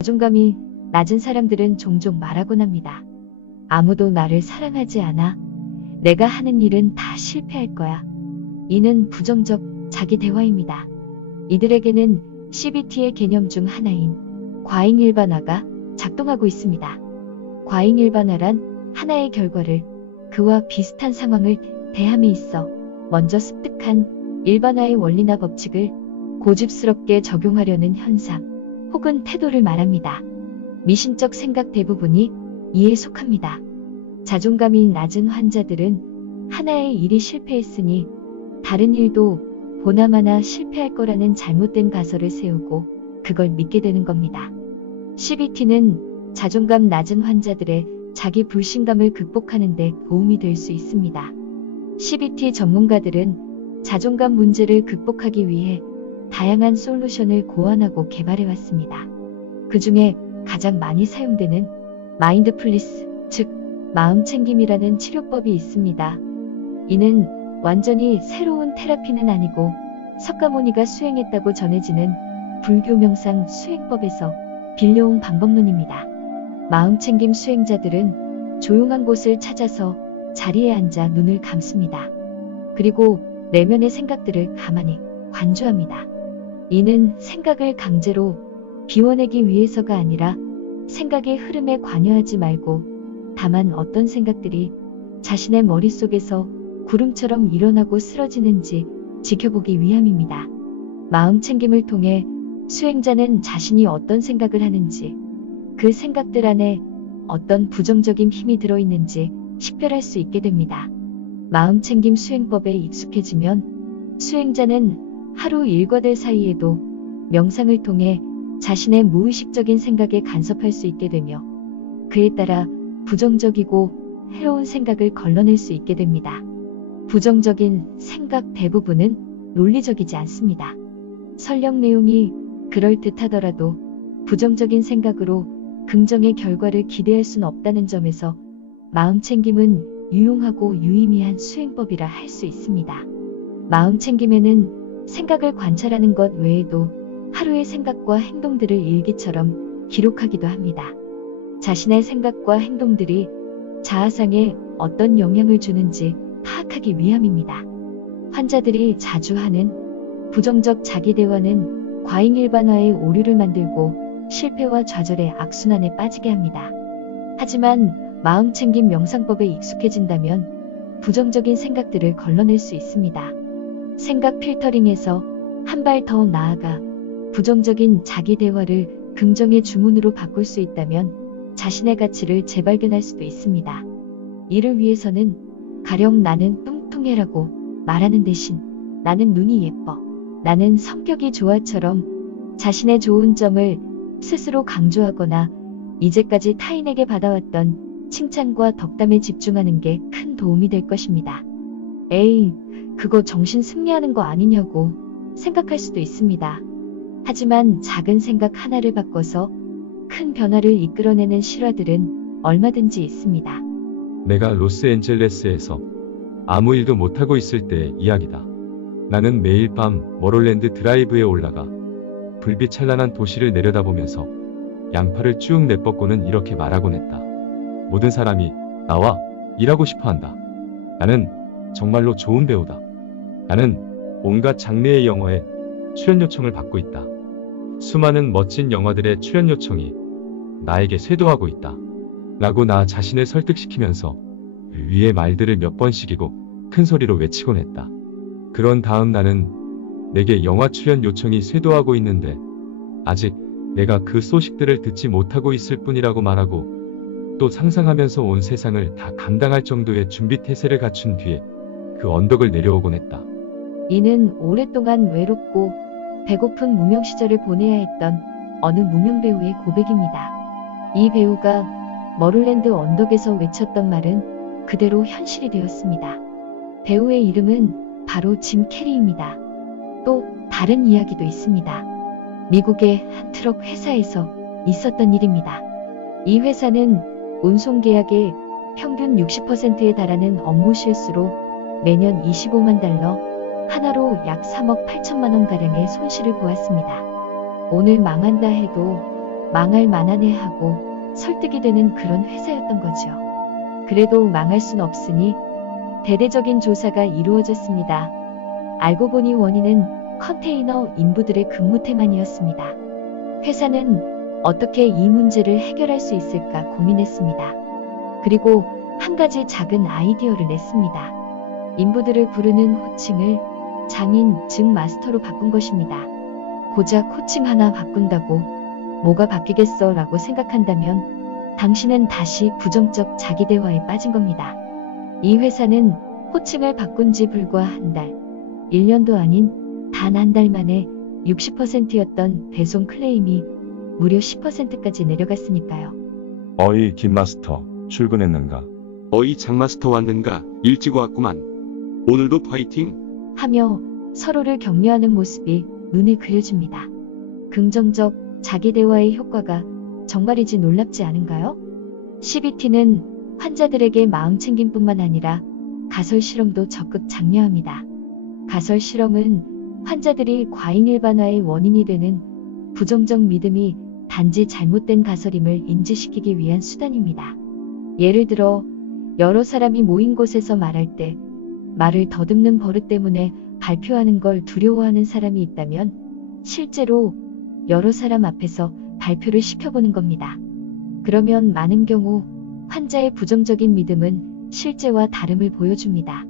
자존감이 낮은 사람들은 종종 말하곤 합니다. 아무도 나를 사랑하지 않아. 내가 하는 일은 다 실패할 거야. 이는 부정적 자기 대화입니다. 이들에게는 CBT의 개념 중 하나인 과잉일반화가 작동하고 있습니다. 과잉일반화란 하나의 결과를 그와 비슷한 상황을 대함에 있어 먼저 습득한 일반화의 원리나 법칙을 고집스럽게 적용하려는 현상 혹은 태도를 말합니다. 미심적 생각 대부분이 이에 속합니다. 자존감이 낮은 환자들은 하나의 일이 실패했으니 다른 일도 보나마나 실패할 거라는 잘못된 가설을 세우고 그걸 믿게 되는 겁니다. CBT는 자존감 낮은 환자들의 자기 불신감을 극복하는 데 도움이 될 수 있습니다. CBT 전문가들은 자존감 문제를 극복하기 위해 다양한 솔루션을 고안하고 개발해왔습니다. 그 중에 가장 많이 사용되는 마인드풀니스, 즉 마음챙김이라는 치료법이 있습니다. 이는 완전히 새로운 테라피는 아니고 석가모니가 수행했다고 전해지는 불교 명상 수행법에서 빌려온 방법론입니다. 마음챙김 수행자들은 조용한 곳을 찾아서 자리에 앉아 눈을 감습니다. 그리고 내면의 생각들을 가만히 관조합니다. 이는 생각을 강제로 비워내기 위해서가 아니라 생각의 흐름에 관여하지 말고 다만 어떤 생각들이 자신의 머릿속에서 구름처럼 일어나고 쓰러지는지 지켜보기 위함입니다. 마음챙김을 통해 수행자는 자신이 어떤 생각을 하는지, 그 생각들 안에 어떤 부정적인 힘이 들어있는지 식별할 수 있게 됩니다. 마음챙김 수행법에 익숙해지면 수행자는 하루 일과들 사이에도 명상을 통해 자신의 무의식적인 생각에 간섭할 수 있게 되며 그에 따라 부정적이고 해로운 생각을 걸러낼 수 있게 됩니다. 부정적인 생각 대부분은 논리적이지 않습니다. 설령 내용이 그럴듯하더라도 부정적인 생각으로 긍정의 결과를 기대할 수는 없다는 점에서 마음챙김은 유용하고 유의미한 수행법이라 할 수 있습니다. 마음챙김에는 생각을 관찰하는 것 외에도 하루의 생각과 행동들을 일기처럼 기록하기도 합니다. 자신의 생각과 행동들이 자아상에 어떤 영향을 주는지 파악하기 위함입니다. 환자들이 자주 하는 부정적 자기대화는 과잉일반화의 오류를 만들고 실패와 좌절의 악순환에 빠지게 합니다. 하지만 마음챙김 명상법에 익숙해진다면 부정적인 생각들을 걸러낼 수 있습니다. 생각 필터링에서 한 발 더 나아가 부정적인 자기대화를 긍정의 주문으로 바꿀 수 있다면 자신의 가치를 재발견할 수도 있습니다. 이를 위해서는 가령 나는 뚱뚱해라고 말하는 대신 나는 눈이 예뻐, 나는 성격이 좋아처럼 자신의 좋은 점을 스스로 강조하거나 이제까지 타인에게 받아왔던 칭찬과 덕담에 집중하는 게 큰 도움이 될 것입니다. 에이, 그거 정신 승리하는 거 아니냐고 생각할 수도 있습니다. 하지만 작은 생각 하나를 바꿔서 큰 변화를 이끌어내는 실화들은 얼마든지 있습니다. 내가 로스앤젤레스에서 아무 일도 못하고 있을 때의 이야기다. 나는 매일 밤 머롤랜드 드라이브에 올라가 불빛 찬란한 도시를 내려다보면서 양팔을 쭉 내뻗고는 이렇게 말하곤 했다. 모든 사람이 나와 일하고 싶어 한다. 나는 정말로 좋은 배우다. 나는 온갖 장르의 영화에 출연 요청을 받고 있다. 수많은 멋진 영화들의 출연 요청이 나에게 쇄도하고 있다. 라고 나 자신을 설득시키면서 위의 말들을 몇 번씩이고 큰 소리로 외치곤 했다. 그런 다음 나는 내게 영화 출연 요청이 쇄도하고 있는데 아직 내가 그 소식들을 듣지 못하고 있을 뿐이라고 말하고 또 상상하면서 온 세상을 다 감당할 정도의 준비 태세를 갖춘 뒤에 그 언덕을 내려오곤 했다. 이는 오랫동안 외롭고 배고픈 무명 시절을 보내야 했던 어느 무명 배우의 고백입니다. 이 배우가 머롤랜드 언덕에서 외쳤던 말은 그대로 현실이 되었습니다. 배우의 이름은 바로 짐 캐리입니다. 또 다른 이야기도 있습니다. 미국의 한 트럭 회사에서 있었던 일입니다. 이 회사는 운송계약의 평균 60%에 달하는 업무 실수로 매년 25만 달러, 하나로 약 3억 8천만 원가량의 손실을 보았습니다. 오늘 망한다 해도 망할 만하네 하고 설득이 되는 그런 회사였던 거죠. 그래도 망할 순 없으니 대대적인 조사가 이루어졌습니다. 알고 보니 원인은 컨테이너 인부들의 근무 태만이었습니다. 회사는 어떻게 이 문제를 해결할 수 있을까 고민했습니다. 그리고 한 가지 작은 아이디어를 냈습니다. 인부들을 부르는 호칭을 장인, 즉 마스터로 바꾼 것입니다. 고작 호칭 하나 바꾼다고 뭐가 바뀌겠어 라고 생각한다면 당신은 다시 부정적 자기대화에 빠진 겁니다. 이 회사는 호칭을 바꾼 지 불과 한 달, 1년도 아닌 단 한 달 만에 60%였던 배송 클레임이 무려 10%까지 내려갔으니까요. 어이 김마스터 출근했는가? 어이 장마스터 왔는가? 일찍 왔구만. 오늘도 파이팅. 하며 서로를 격려하는 모습이 눈에 그려집니다. 긍정적 자기대화의 효과가 정말이지 놀랍지 않은가요? CBT는 환자들에게 마음 챙김뿐만 아니라 가설 실험도 적극 장려합니다. 가설 실험은 환자들이 과잉 일반화의 원인이 되는 부정적 믿음이 단지 잘못된 가설임을 인지시키기 위한 수단입니다. 예를 들어 여러 사람이 모인 곳에서 말할 때 말을 더듬는 버릇 때문에 발표하는 걸 두려워하는 사람이 있다면 실제로 여러 사람 앞에서 발표를 시켜보는 겁니다. 그러면 많은 경우 환자의 부정적인 믿음은 실제와 다름을 보여줍니다.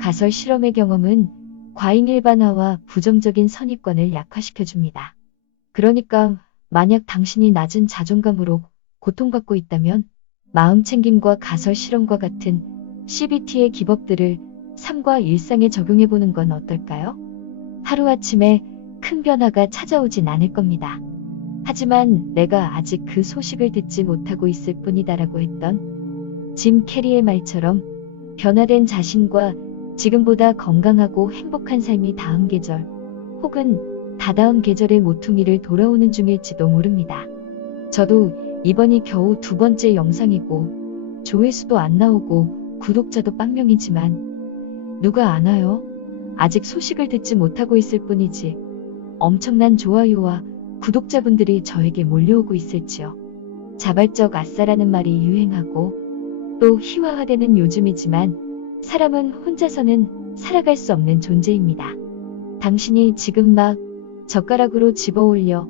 가설 실험의 경험은 과잉 일반화와 부정적인 선입관을 약화시켜줍니다. 그러니까 만약 당신이 낮은 자존감으로 고통받고 있다면 마음챙김과 가설 실험과 같은 CBT의 기법들을 삶과 일상에 적용해보는 건 어떨까요? 하루아침에 큰 변화가 찾아오진 않을 겁니다. 하지만 내가 아직 그 소식을 듣지 못하고 있을 뿐이다라고 했던 짐 캐리의 말처럼 변화된 자신과 지금보다 건강하고 행복한 삶이 다음 계절 혹은 다다음 계절의 모퉁이를 돌아오는 중일지도 모릅니다. 저도 이번이 겨우 2번째 영상이고 조회수도 안 나오고 구독자도 빵명이지만 누가 아나요? 아직 소식을 듣지 못하고 있을 뿐이지 엄청난 좋아요와 구독자분들이 저에게 몰려오고 있을지요. 자발적 아싸라는 말이 유행하고 또 희화화되는 요즘이지만 사람은 혼자서는 살아갈 수 없는 존재입니다. 당신이 지금 막 젓가락으로 집어올려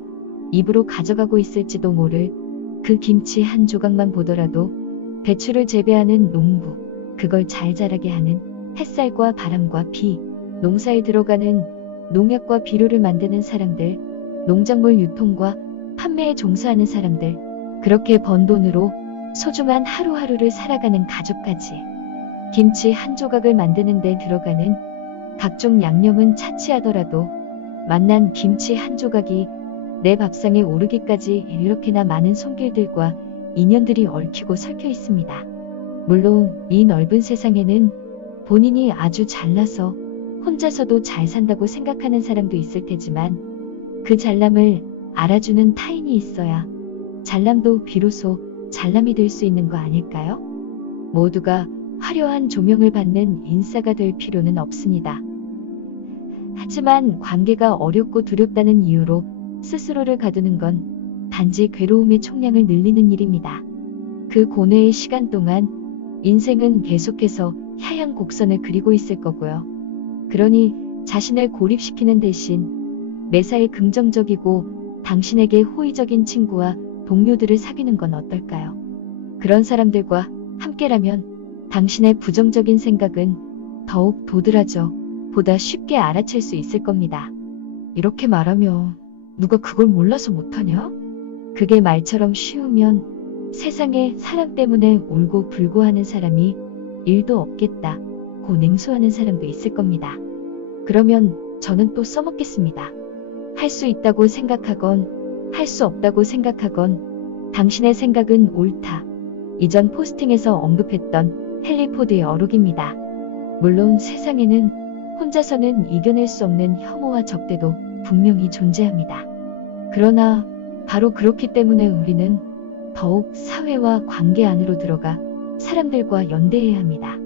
입으로 가져가고 있을지도 모를 그 김치 한 조각만 보더라도 배추를 재배하는 농부, 그걸 잘 자라게 하는 햇살과 바람과 비, 농사에 들어가는 농약과 비료를 만드는 사람들, 농작물 유통과 판매에 종사하는 사람들, 그렇게 번 돈으로 소중한 하루하루를 살아가는 가족까지 김치 한 조각을 만드는 데 들어가는 각종 양념은 차치하더라도 만난 김치 한 조각이 내 밥상에 오르기까지 이렇게나 많은 손길들과 인연들이 얽히고 설켜 있습니다. 물론 이 넓은 세상에는 본인이 아주 잘나서 혼자서도 잘 산다고 생각하는 사람도 있을 테지만 그 잘남을 알아주는 타인이 있어야 잘남도 비로소 잘남이 될 수 있는 거 아닐까요? 모두가 화려한 조명을 받는 인싸가 될 필요는 없습니다. 하지만 관계가 어렵고 두렵다는 이유로 스스로를 가두는 건 단지 괴로움의 총량을 늘리는 일입니다. 그 고뇌의 시간 동안 인생은 계속해서 하향 곡선을 그리고 있을 거고요. 그러니 자신을 고립시키는 대신 매사에 긍정적이고 당신에게 호의적인 친구와 동료들을 사귀는 건 어떨까요? 그런 사람들과 함께라면 당신의 부정적인 생각은 더욱 도드라져 보다 쉽게 알아챌 수 있을 겁니다. 이렇게 말하면 누가 그걸 몰라서 못하냐? 그게 말처럼 쉬우면 세상에 사람 때문에 울고 불고 하는 사람이 일도 없겠다 고 냉소하는 사람도 있을 겁니다. 그러면 저는 또 써먹겠습니다. 할 수 있다고 생각하건 할 수 없다고 생각하건 당신의 생각은 옳다. 이전 포스팅에서 언급했던 헨리 포드의 어록입니다. 물론 세상에는 혼자서는 이겨낼 수 없는 혐오와 적대도 분명히 존재합니다. 그러나 바로 그렇기 때문에 우리는 더욱 사회와 관계 안으로 들어가 사람들과 연대해야 합니다.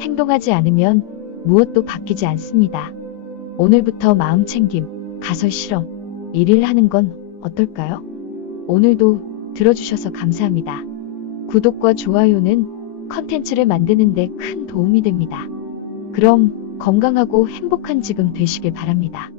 행동하지 않으면 무엇도 바뀌지 않습니다. 오늘부터 마음챙김, 가설 실험, 1일 하는 건 어떨까요? 오늘도 들어주셔서 감사합니다. 구독과 좋아요는 컨텐츠를 만드는 데 큰 도움이 됩니다. 그럼 건강하고 행복한 지금 되시길 바랍니다.